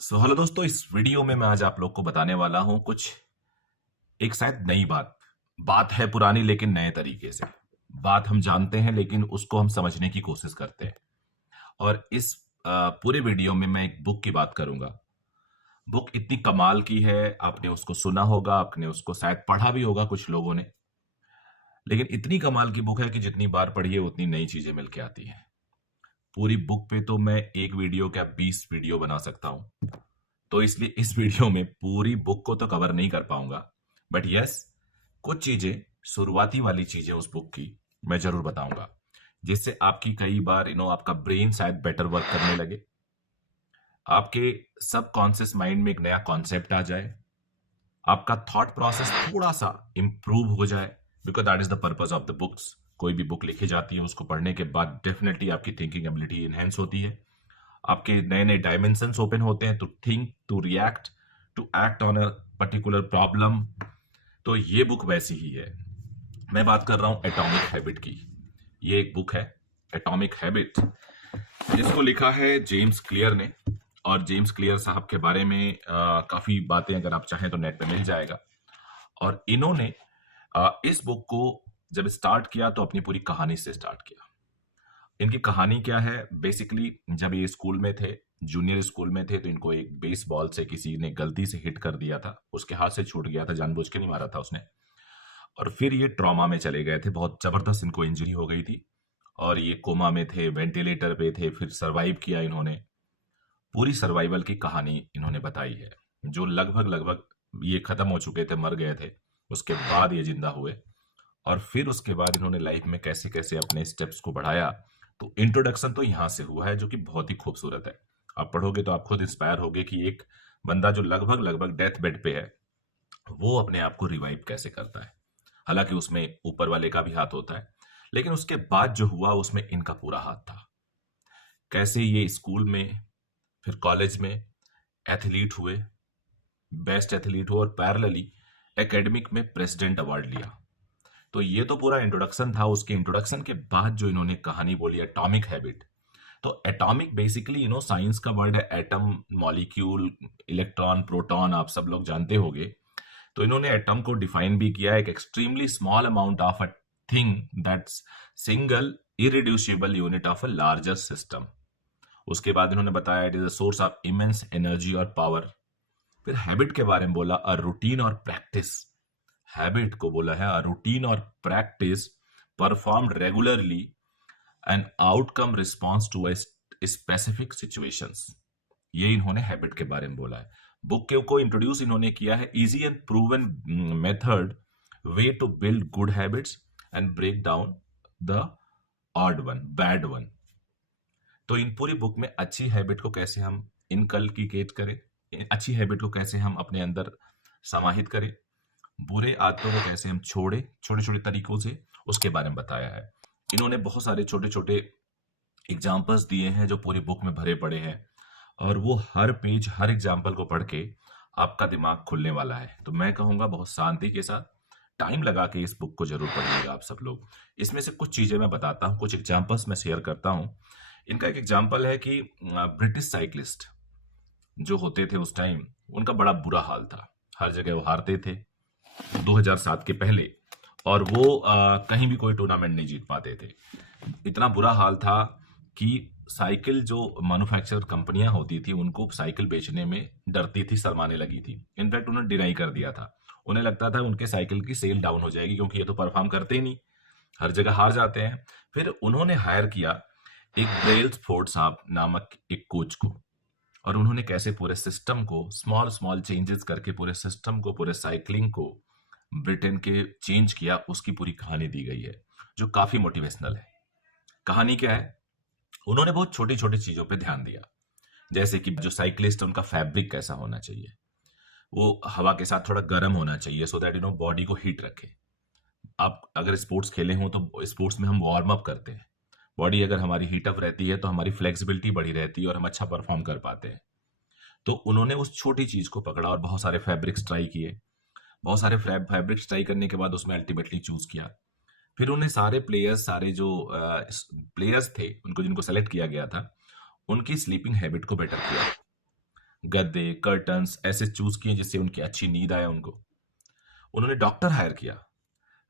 Hello दोस्तों, इस video में मैं आज आप लोग को बताने वाला हूं कुछ एक शायद नई बात। बात है पुरानी लेकिन नए तरीके से। बात हम जानते हैं लेकिन उसको हम समझने की कोशिश करते हैं। और इस पूरे वीडियो में मैं एक बुक की बात करूंगा। बुक इतनी कमाल की है, आपने उसको सुना होगा, आपने उसको शायद पढ़ा भी होगा कुछ लोगों ने। लेकिन इतनी कमाल की बुक है कि जितनी बार पढ़िए उतनी नई चीजें मिल के आती हैं। पूरी बुक पे तो मैं एक वीडियो क्या 20 वीडियो बना सकता हूं। तो इसलिए इस वीडियो में पूरी बुक को तो कवर नहीं कर पाऊंगा। बट यस, कुछ चीजें, शुरुआती वाली चीजें उस बुक की मैं जरूर बताऊंगा, जिससे आपकी कई बार आपका ब्रेन शायद बेटर वर्क करने लगे। आपके सब कॉन्शियस माइंड में एक नया कॉन्सेप्ट आ जाए। आपका थॉट प्रोसेस थोड़ा सा इंप्रूव हो जाए। Because that is the purpose of the books. कोई भी बुक लिखी जाती है, उसको पढ़ने के बाद डेफिनेटली आपकी थिंकिंग एबिलिटी इनहेंस होती है। आपके नए नए डायमेंशंस ओपन होते हैं, to think, to react, to act on a particular problem. तो ये बुक वैसी ही है। मैं बात कर रहा हूं एटॉमिक हैबिट की। ये एक बुक है, एटॉमिक हैबिट, जिसको लिखा है जेम्स क्लियर ने। और जेम्स क्लियर साहब के बारे में काफी बातें अगर आप चाहें तो नेट पे मिल जाएगा। और इन्होंने इस बुक को जब स्टार्ट किया तो अपनी पूरी कहानी से स्टार्ट किया। इनकी कहानी क्या है? बेसिकली जब ये स्कूल में थे, जूनियर स्कूल में थे, तो इनको एक बेसबॉल से किसी ने गलती से हिट कर दिया था। उसके हाथ से छूट गया था, जानबूझ के नहीं मारा था उसने। और फिर ये ट्रॉमा में चले गए थे, बहुत जबरदस्त इनको इंजरी हो गई थी। और ये कोमा में थे, वेंटिलेटर पे थे, फिर सरवाइव किया इन्होंने। पूरी सर्वाइवल की कहानी इन्होंने बताई है। जो लगभग लगभग ये खत्म हो चुके थे, मर गए थे, उसके बाद ये जिंदा हुए। और फिर उसके बाद इन्होंने लाइफ में कैसे कैसे अपने स्टेप्स को बढ़ाया। तो इंट्रोडक्शन तो यहां से हुआ है, जो कि बहुत ही खूबसूरत है। आप पढ़ोगे तो आप खुद इंस्पायर होगे कि एक बंदा जो लगभग लगभग डेथ बेड पे है, वो अपने आप को रिवाइव कैसे करता है। हालांकि उसमें ऊपर वाले का भी हाथ होता है, लेकिन उसके बाद जो हुआ उसमें इनका पूरा हाथ था। कैसे ये स्कूल में, फिर कॉलेज में एथलीट हुए, बेस्ट एथलीट हुए, और पैरेलली एकेडमिक में प्रेसिडेंट अवार्ड लिया। तो ये तो पूरा इंट्रोडक्शन था। उसके इंट्रोडक्शन के बाद जो इन्होंने कहानी बोली, एटॉमिक हैबिट। तो एटॉमिक बेसिकली साइंस का वर्ड है, एटम, मॉलिक्यूल, इलेक्ट्रॉन, प्रोटॉन, आप सब लोग जानते होंगे। तो इन्होंने एटम को डिफाइन भी किया, एक extremely small amount of a thing that's single irreducible unit of a larger system. उसके बाद इन्होंने बताया it is a source of immense energy और पावर। फिर हैबिट के बारे में बोला, अ रूटीन और प्रैक्टिस। हैबिट को बोला है अ रूटीन और practice performed regularly and outcome response to specific situations. ये इन्होंने हैबिट के बारे में बोला है। बुक के को इंट्रोड्यूस इन्होंने किया है, easy and proven method, way to build good habits and break down the odd one, bad one. तो इन पूरी बुक में अच्छी हैबिट को कैसे हम इनकलकिकेट करें, अच्छी हैबिट को कैसे हम अपने अंदर समाहित करें, बुरे आदतों को कैसे हम छोड़े छोटे छोटे तरीकों से, उसके बारे में बताया है। इन्होंने बहुत सारे छोटे छोटे एग्जाम्पल्स दिए हैं जो पूरी बुक में भरे पड़े हैं। और वो हर पेज, हर एग्जाम्पल को पढ़ के आपका दिमाग खुलने वाला है। तो मैं कहूंगा बहुत शांति के साथ टाइम लगा के इस बुक को जरूर पढ़िएगा आप सब लोग। इसमें से कुछ चीजें मैं बताता हूँ, कुछ एग्जाम्पल्स मैं शेयर करता हूँ। इनका एक एग्जाम्पल है कि ब्रिटिश साइकिलिस्ट जो होते थे उस टाइम, उनका बड़ा बुरा हाल था। हर जगह वो हारते थे 2007 के पहले। और वो कहीं भी कोई टूर्नामेंट नहीं जीत पाते थे। इतना बुरा हाल था कि साइकिल जो मैन्युफैक्चर कंपनियां होती थी, उनको साइकिल बेचने में डरती थी, शर्माने लगी थी। इनफैक्ट उन्होंने डिनाई कर दिया था। उन्हें लगता था उनके साइकिल की सेल डाउन हो जाएगी, क्योंकि ये तो परफॉर्म करते ही नहीं, हर जगह हार जाते हैं। फिर उन्होंने हायर किया एक ब्रेल्स फोर्ड साहब नामक एक कोच को। और उन्होंने कैसे पूरे सिस्टम को स्मॉल स्मॉल चेंजेस करके पूरे सिस्टम को, पूरे साइकिलिंग को ब्रिटेन के चेंज किया, उसकी पूरी कहानी दी गई है, जो काफी मोटिवेशनल है। कहानी क्या है? उन्होंने बहुत छोटी छोटी चीजों पे ध्यान दिया। जैसे कि जो साइकिलिस्ट है उनका फैब्रिक कैसा होना चाहिए, वो हवा के साथ थोड़ा गर्म होना चाहिए, सो दैट बॉडी को हीट रखे। आप अगर स्पोर्ट्स खेले हो तो स्पोर्ट्स में हम वार्म अप करते हैं। बॉडी अगर हमारी हीट अप रहती है तो हमारी फ्लेक्सिबिलिटी बढ़ी रहती है और हम अच्छा परफॉर्म कर पाते हैं। तो उन्होंने उस छोटी चीज को पकड़ा और बहुत सारे फैब्रिक्स ट्राई किए। बहुत सारे फैब्रिक्स ट्राई करने के बाद उसमें अल्टीमेटली चूज किया। फिर उन्हें सारे प्लेयर्स, सारे जो प्लेयर्स थे, उनको जिनको सेलेक्ट किया गया था, उनकी स्लीपिंग हैबिट को बेटर किया। गद्दे, कर्टन्स ऐसे चूज किए जिससे उनकी अच्छी नींद आए उनको। उन्होंने डॉक्टर हायर किया।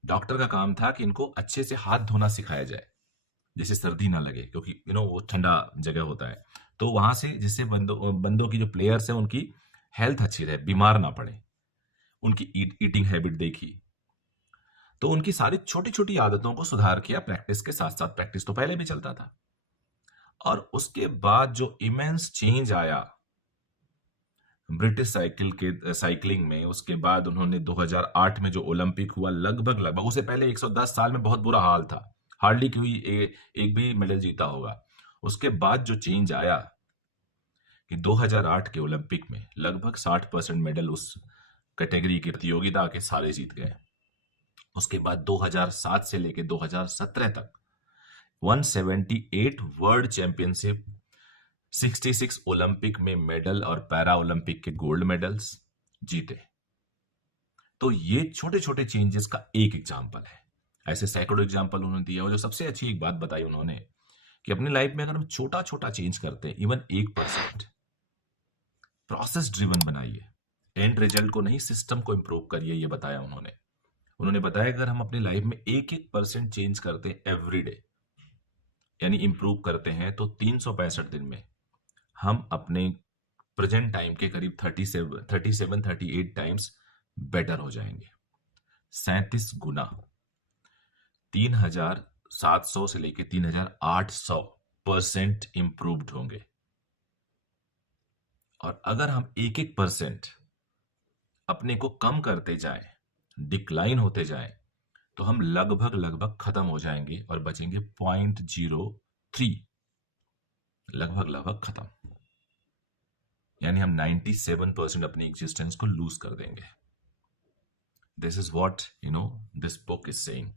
डॉक्टर का काम था कि इनको अच्छे से हाथ धोना सिखाया जाए, जिससे सर्दी ना लगे, क्योंकि वो ठंडा जगह होता है। तो वहां से जिससे बंदों की जो प्लेयर्स हैं उनकी हेल्थ अच्छी रहे, बीमार ना पड़े। उनकी ईटिंग हैबिट देखी, तो उनकी सारी छोटी छोटी आदतों को सुधार किया प्रैक्टिस के साथ साथ। प्रैक्टिस तो पहले भी चलता था। और उसके बाद जो इमेंस चेंज आया ब्रिटिश साइकिलिंग में, उसके बाद उन्होंने 2008 में जो ओलंपिक हुआ, लगभग उससे पहले 110 साल में बहुत बुरा हाल था, हार्डली कोई एक भी मेडल जीता होगा। उसके बाद जो चेंज आया कि 2008 के ओलंपिक में लगभग 60% मेडल उस कैटेगरी की प्रतियोगिता के सारे जीत गए। उसके बाद 2007 से लेकर 2017 तक 178 वर्ल्ड चैंपियनशिप, 66 ओलंपिक में मेडल और पैरा ओलंपिक के गोल्ड मेडल्स जीते। तो ये छोटे छोटे चेंजेस का एक एग्जांपल है। ऐसे सैकड़ों एग्जांपल उन्होंने दिया। और जो सबसे अच्छी एक बात बताई उन्होंने कि अपनी लाइफ में अगर हम छोटा छोटा चेंज करते हैं, इवन 1%, प्रोसेस ड्रिवन बनाइए, एंड रिजल्ट को नहीं, सिस्टम को इंप्रूव करिए, ये बताया उन्होंने। उन्होंने बताया अगर हम अपनी लाइफ में 1% चेंज करते हैं एवरी डे, यानी इंप्रूव करते हैं, तो 365 दिन में हम अपने प्रेजेंट टाइम के करीब 38 टाइम्स बेटर हो जाएंगे। 37 गुना, 3700 से लेकर 3800% इंप्रूव्ड होंगे। और अगर हम 1% अपने को कम करते जाएं, डिक्लाइन होते जाएं, तो हम लगभग खत्म हो जाएंगे और बचेंगे 0.03, लगभग खत्म। यानी हम 97% अपनी एग्जिस्टेंस को लूज कर देंगे। This is what this book is saying.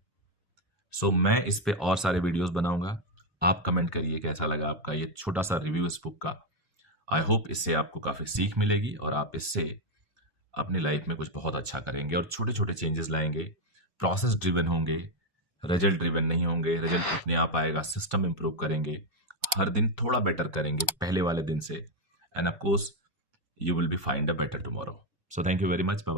So मैं इस पे और सारे वीडियोस बनाऊंगा। आप कमेंट करिए कैसा लगा आपका ये छोटा सा रिव्यू इस बुक का। आई होप इससे आपको काफी सीख मिलेगी और आप इससे अपनी लाइफ में कुछ बहुत अच्छा करेंगे और छोटे छोटे चेंजेस लाएंगे। प्रोसेस ड्रिवन होंगे, रिजल्ट ड्रिवन नहीं होंगे। रिजल्ट अपने आप आएगा, सिस्टम इंप्रूव करेंगे, हर दिन थोड़ा बेटर करेंगे पहले वाले दिन से, end of course you will be find a better tomorrow. So thank you very much. Bye bye.